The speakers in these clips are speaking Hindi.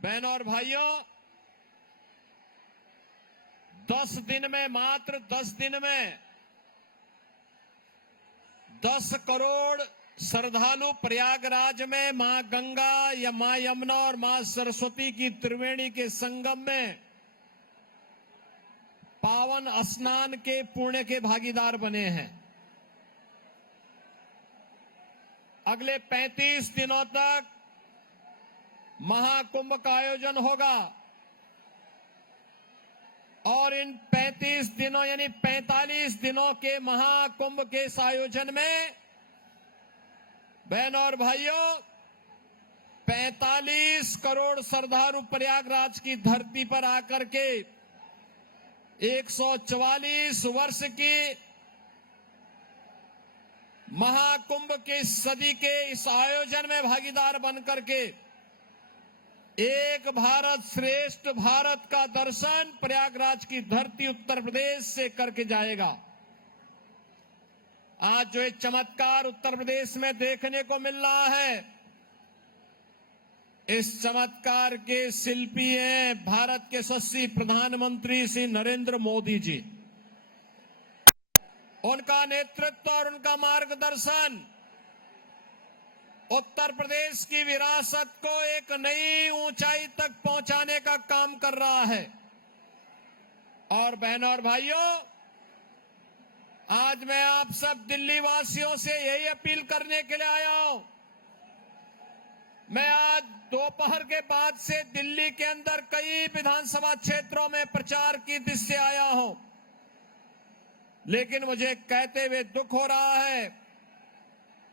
बहनों और भाइयों, 10 दिन में, मात्र 10 दिन में 10 करोड़ श्रद्धालु प्रयागराज में मां गंगा या मां यमुना और मां सरस्वती की त्रिवेणी के संगम में पावन स्नान के पुण्य के भागीदार बने हैं। अगले 35 दिनों तक महाकुंभ का आयोजन होगा और इन 35 दिनों यानी 45 दिनों के महाकुंभ के इस आयोजन में बहनों और भाइयों 45 करोड़ श्रद्धालु प्रयागराज की धरती पर आकर के 144 वर्ष की महाकुंभ के सदी के इस आयोजन में भागीदार बनकर के एक भारत श्रेष्ठ भारत का दर्शन प्रयागराज की धरती उत्तर प्रदेश से करके जाएगा। आज जो एक चमत्कार उत्तर प्रदेश में देखने को मिल रहा है, इस चमत्कार के शिल्पी हैं भारत के यशस्वी प्रधानमंत्री श्री नरेंद्र मोदी जी। उनका नेतृत्व और उनका मार्गदर्शन उत्तर प्रदेश की विरासत को एक नई ऊंचाई तक पहुंचाने का काम कर रहा है। और बहनों और भाइयों, आज मैं आप सब दिल्ली वासियों से यही अपील करने के लिए आया हूं। मैं आज दोपहर के बाद से दिल्ली के अंदर कई विधानसभा क्षेत्रों में प्रचार की दृष्टि से आया हूं, लेकिन मुझे कहते हुए दुख हो रहा है,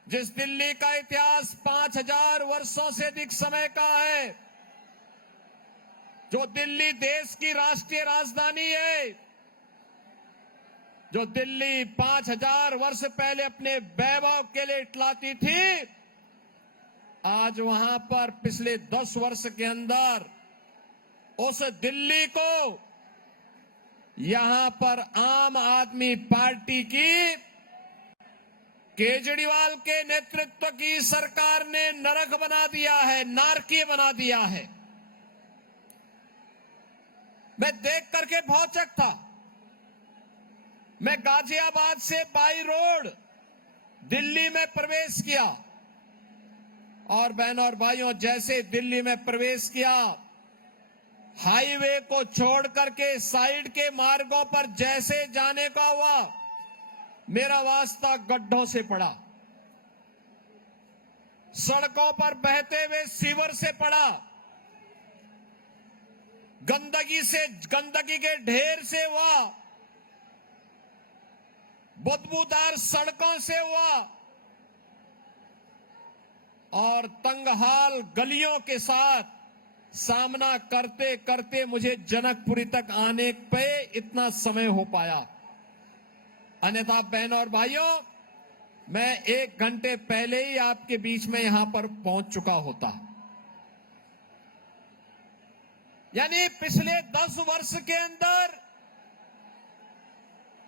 जिस दिल्ली का इतिहास 5000 वर्षों से अधिक समय का है, जो दिल्ली देश की राष्ट्रीय राजधानी है, जो दिल्ली 5000 वर्ष पहले अपने वैभव के लिए इटलाती थी, आज वहां पर पिछले 10 वर्ष के अंदर उस दिल्ली को यहां पर आम आदमी पार्टी की केजरीवाल के नेतृत्व की सरकार ने नरक बना दिया है, नारकीय बना दिया है। मैं देख करके भौचक था। मैं गाजियाबाद से बाई रोड दिल्ली में प्रवेश किया और बहनों और भाइयों, जैसे दिल्ली में प्रवेश किया, हाईवे को छोड़ करके साइड के मार्गों पर जैसे जाने का हुआ, मेरा वास्ता गड्ढों से पड़ा, सड़कों पर बहते हुए सीवर से पड़ा, गंदगी के ढेर से हुआ, बदबूदार सड़कों से हुआ और तंगहाल गलियों के साथ सामना करते करते मुझे जनकपुरी तक आने पे इतना समय हो पाया। अन्यथा बहनों और भाइयों, मैं 1 घंटे पहले ही आपके बीच में यहां पर पहुंच चुका होता। यानी पिछले 10 वर्ष के अंदर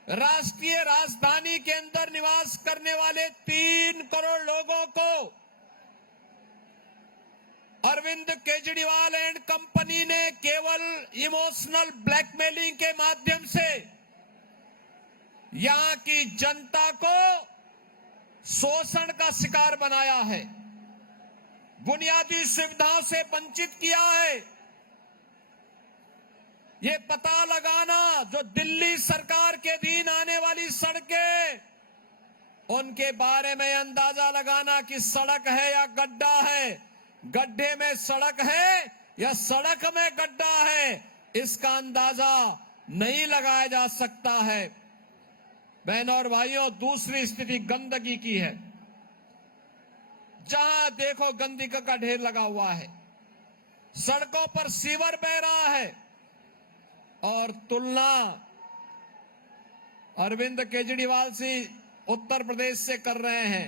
राष्ट्रीय राजधानी के अंदर निवास करने वाले 3 करोड़ लोगों को अरविंद केजरीवाल एंड कंपनी ने केवल इमोशनल ब्लैकमेलिंग के माध्यम से यहां की जनता को शोषण का शिकार बनाया है, बुनियादी सुविधाओं से वंचित किया है। ये पता लगाना, जो दिल्ली सरकार के अधीन आने वाली सड़कें, उनके बारे में अंदाजा लगाना कि सड़क है या गड्ढा है, गड्ढे में सड़क है या सड़क में गड्ढा है, इसका अंदाजा नहीं लगाया जा सकता है। बहनों और भाइयों, दूसरी स्थिति गंदगी की है। जहां देखो गंदगी का ढेर लगा हुआ है, सड़कों पर सीवर बह रहा है और तुलना अरविंद केजरीवाल से उत्तर प्रदेश से कर रहे हैं।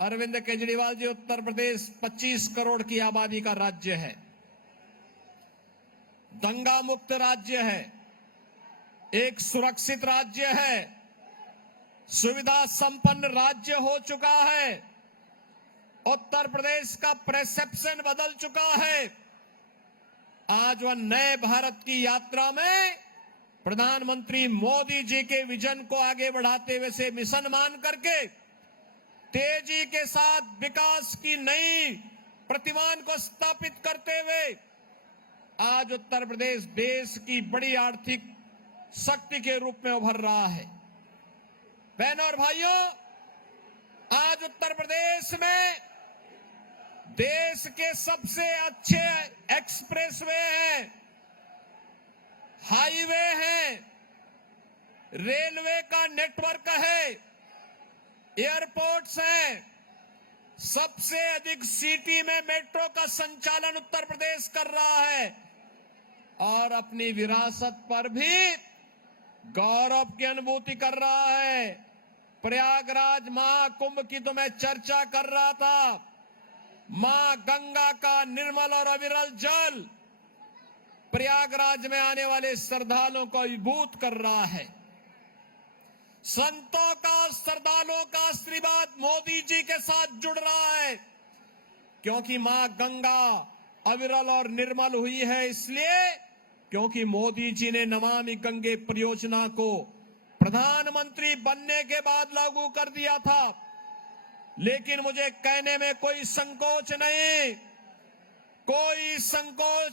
अरविंद केजरीवाल जी, उत्तर प्रदेश 25 करोड़ की आबादी का राज्य है, दंगा मुक्त राज्य है, एक सुरक्षित राज्य है, सुविधा संपन्न राज्य हो चुका है। उत्तर प्रदेश का परसेप्शन बदल चुका है। आज वह नए भारत की यात्रा में प्रधानमंत्री मोदी जी के विजन को आगे बढ़ाते हुए से मिशन मान करके तेजी के साथ विकास की नई प्रतिमान को स्थापित करते हुए आज उत्तर प्रदेश देश की बड़ी आर्थिक शक्ति के रूप में उभर रहा है। बहनों और भाइयों, आज उत्तर प्रदेश में देश के सबसे अच्छे एक्सप्रेसवे हैं, हाईवे हैं, रेलवे का नेटवर्क है, एयरपोर्ट्स हैं, सबसे अधिक सिटी में मेट्रो का संचालन उत्तर प्रदेश कर रहा है और अपनी विरासत पर भी गौरव की अनुभूति कर रहा है। प्रयागराज महाकुंभ की तो मैं चर्चा कर रहा था। मां गंगा का निर्मल और अविरल जल प्रयागराज में आने वाले श्रद्धालुओं को अभिभूत कर रहा है। संतों का, श्रद्धालुओं का आशीर्वाद मोदी जी के साथ जुड़ रहा है, क्योंकि मां गंगा अविरल और निर्मल हुई है, इसलिए क्योंकि मोदी जी ने नमामि गंगे परियोजना को प्रधानमंत्री बनने के बाद लागू कर दिया था। लेकिन मुझे कहने में कोई संकोच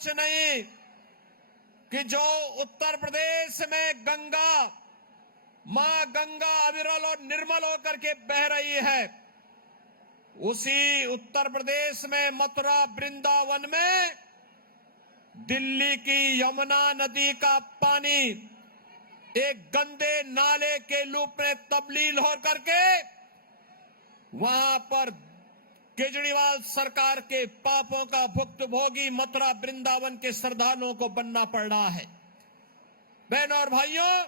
नहीं कि जो उत्तर प्रदेश में गंगा, मां गंगा अविरल और निर्मल होकर के बह रही है, उसी उत्तर प्रदेश में मथुरा वृंदावन में दिल्ली की यमुना नदी का पानी एक गंदे नाले के रूप में तब्दील होकर के वहां पर केजरीवाल सरकार के पापों का भुक्तभोगी मथुरा वृंदावन के श्रद्धालुओं को बनना पड़ रहा है। बहनों और भाइयों,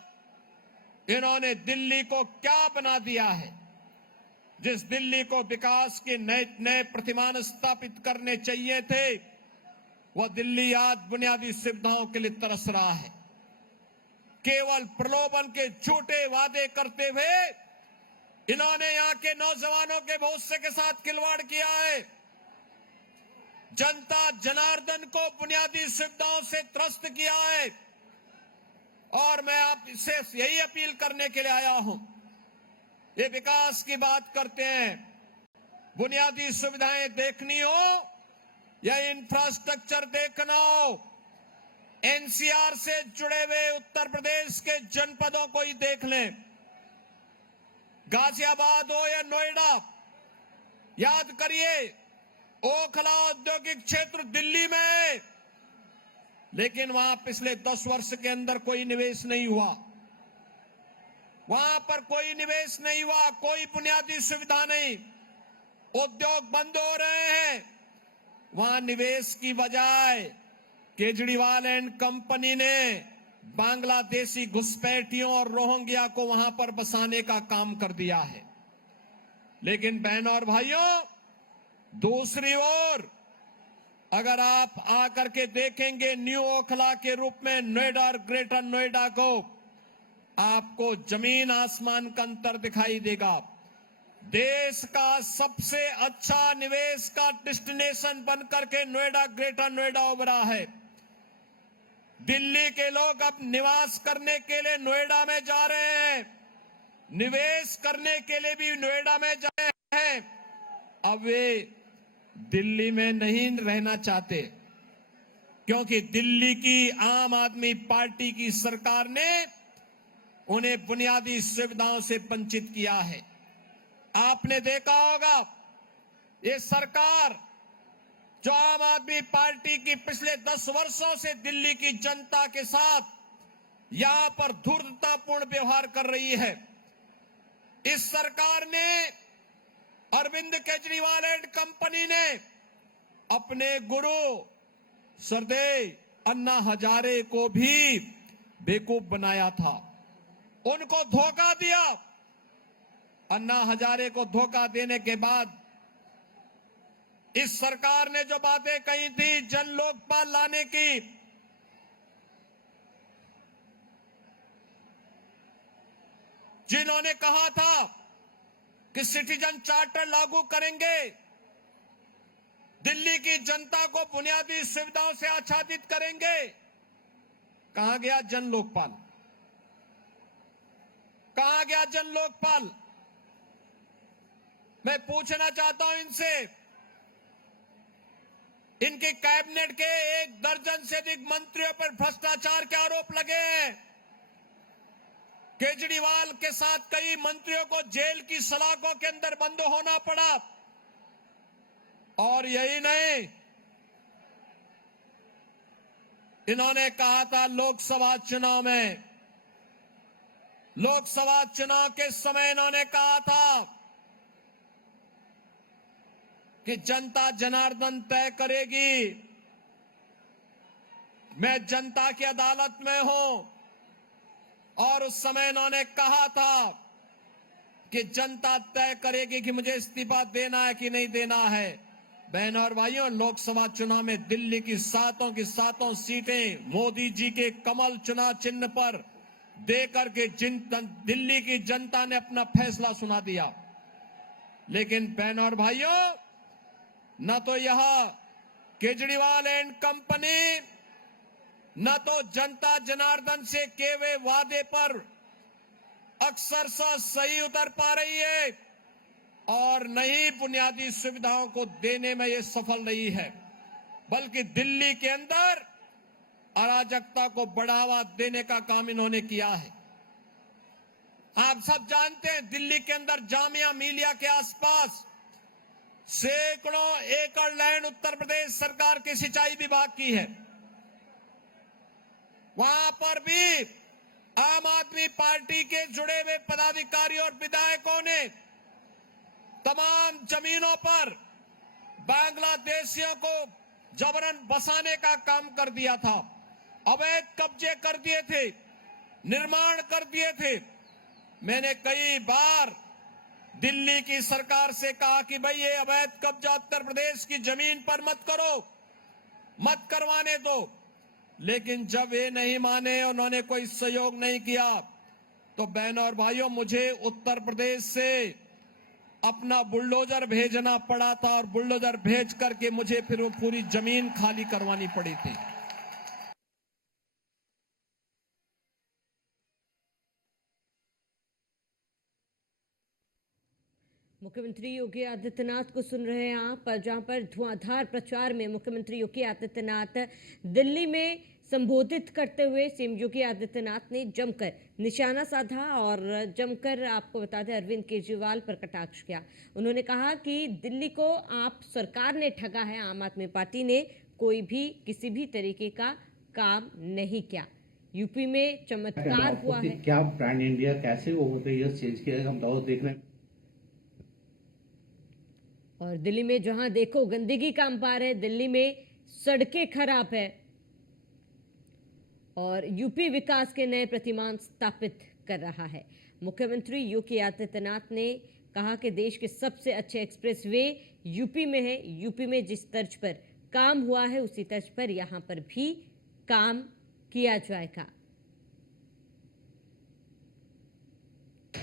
इन्होंने दिल्ली को क्या बना दिया है? जिस दिल्ली को विकास के नए नए प्रतिमान स्थापित करने चाहिए थे, वह दिल्ली आज बुनियादी सुविधाओं के लिए तरस रहा है। केवल प्रलोभन के झूठे वादे करते हुए इन्होंने यहां के नौजवानों के भविष्य के साथ खिलवाड़ किया है। जनता जनार्दन को बुनियादी सुविधाओं से त्रस्त किया है और मैं आपसे यही अपील करने के लिए आया हूं। ये विकास की बात करते हैं, बुनियादी सुविधाएं देखनी हो या इंफ्रास्ट्रक्चर देखना हो, एनसीआर से जुड़े हुए उत्तर प्रदेश के जनपदों को ही देख लें। गाजियाबाद हो या नोएडा, याद करिए ओखला औद्योगिक क्षेत्र दिल्ली में है, लेकिन वहां पिछले 10 वर्ष के अंदर कोई निवेश नहीं हुआ। वहां पर कोई निवेश नहीं हुआ, कोई बुनियादी सुविधा नहीं, उद्योग बंद हो रहे हैं। वहां निवेश की बजाय केजरीवाल एंड कंपनी ने बांग्लादेशी घुसपैठियों और रोहिंग्या को वहां पर बसाने का काम कर दिया है। लेकिन बहनों और भाइयों, दूसरी ओर अगर आप आकर के देखेंगे न्यू ओखला के रूप में नोएडा और ग्रेटर नोएडा को, आपको जमीन आसमान का अंतर दिखाई देगा। देश का सबसे अच्छा निवेश का डेस्टिनेशन बनकर के नोएडा, ग्रेटर नोएडा उभरा है। दिल्ली के लोग अब निवास करने के लिए नोएडा में जा रहे हैं, निवेश करने के लिए भी नोएडा में जा रहे हैं। अब वे दिल्ली में नहीं रहना चाहते, क्योंकि दिल्ली की आम आदमी पार्टी की सरकार ने उन्हें बुनियादी सुविधाओं से वंचित किया है। आपने देखा होगा, ये सरकार जो आम आदमी पार्टी की पिछले 10 वर्षों से दिल्ली की जनता के साथ यहां पर धूर्ततापूर्ण व्यवहार कर रही है। इस सरकार ने, अरविंद केजरीवाल एंड कंपनी ने अपने गुरु श्रद्धेय अन्ना हजारे को भी बेवकूफ बनाया था, उनको धोखा दिया। अन्ना हजारे को धोखा देने के बाद इस सरकार ने जो बातें कही थी जन लोकपाल लाने की, जिन्होंने कहा था कि सिटीजन चार्टर लागू करेंगे, दिल्ली की जनता को बुनियादी सुविधाओं से आच्छादित करेंगे। कहां गया जन लोकपाल? कहां गया जन लोकपाल? मैं पूछना चाहता हूं इनसे, इनके कैबिनेट के 1 दर्जन से अधिक मंत्रियों पर भ्रष्टाचार के आरोप लगे हैं। केजरीवाल के साथ कई मंत्रियों को जेल की सलाखों के अंदर बंद होना पड़ा। और यही नहीं, इन्होंने कहा था लोकसभा चुनाव के समय इन्होंने कहा था कि जनता जनार्दन तय करेगी। मैं जनता की अदालत में हूं। और उस समय इन्होंने कहा था कि जनता तय करेगी कि मुझे इस्तीफा देना है कि नहीं देना है। बहनों और भाइयों, लोकसभा चुनाव में दिल्ली की सातों सीटें मोदी जी के कमल चुनाव चिन्ह पर देकर के दिल्ली की जनता ने अपना फैसला सुना दिया। लेकिन बहनों और भाइयों, न तो यह केजरीवाल एंड कंपनी, न तो जनता जनार्दन से किए हुए वादे पर अक्षरशः सही उतर पा रही है और न ही बुनियादी सुविधाओं को देने में ये सफल रही है, बल्कि दिल्ली के अंदर अराजकता को बढ़ावा देने का काम इन्होंने किया है। आप सब जानते हैं, दिल्ली के अंदर जामिया मिलिया के आसपास सैकड़ों एकड़ लैंड उत्तर प्रदेश सरकार के सिंचाई विभाग की है। वहां पर भी आम आदमी पार्टी के जुड़े हुए पदाधिकारियों और विधायकों ने तमाम जमीनों पर बांग्लादेशियों को जबरन बसाने का काम कर दिया था। अवैध कब्जे कर दिए थे, निर्माण कर दिए थे। मैंने कई बार दिल्ली की सरकार से कहा कि भाई ये अवैध कब्जा उत्तर प्रदेश की जमीन पर मत करो, मत करवाने दो। लेकिन जब ये नहीं माने, उन्होंने कोई सहयोग नहीं किया, तो बहनों और भाइयों, मुझे उत्तर प्रदेश से अपना बुलडोजर भेजना पड़ा था और बुलडोजर भेज करके मुझे फिर वो पूरी जमीन खाली करवानी पड़ी थी। मुख्यमंत्री योगी आदित्यनाथ को सुन रहे हैं आप, जहां पर धुआंधार प्रचार में मुख्यमंत्री योगी आदित्यनाथ दिल्ली में संबोधित करते हुए सीएम योगी आदित्यनाथ ने जमकर निशाना साधा और जमकर, आपको बता दें, अरविंद केजरीवाल पर कटाक्ष किया। उन्होंने कहा कि दिल्ली को आप सरकार ने ठगा है, आम आदमी पार्टी ने कोई भी किसी भी तरीके का काम नहीं किया। यूपी में चमत्कार हुआ है। क्या ब्रांड इंडिया कैसे ओवर द इयर्स चेंज किया, हम तो देख रहे हैं। और दिल्ली में जहां देखो गंदगी का अंबार है, दिल्ली में सड़कें खराब है और यूपी विकास के नए प्रतिमान स्थापित कर रहा है। मुख्यमंत्री योगी आदित्यनाथ ने कहा कि देश के सबसे अच्छे एक्सप्रेसवे यूपी में है। यूपी में जिस तर्ज पर काम हुआ है, उसी तर्ज पर यहां पर भी काम किया जाएगा।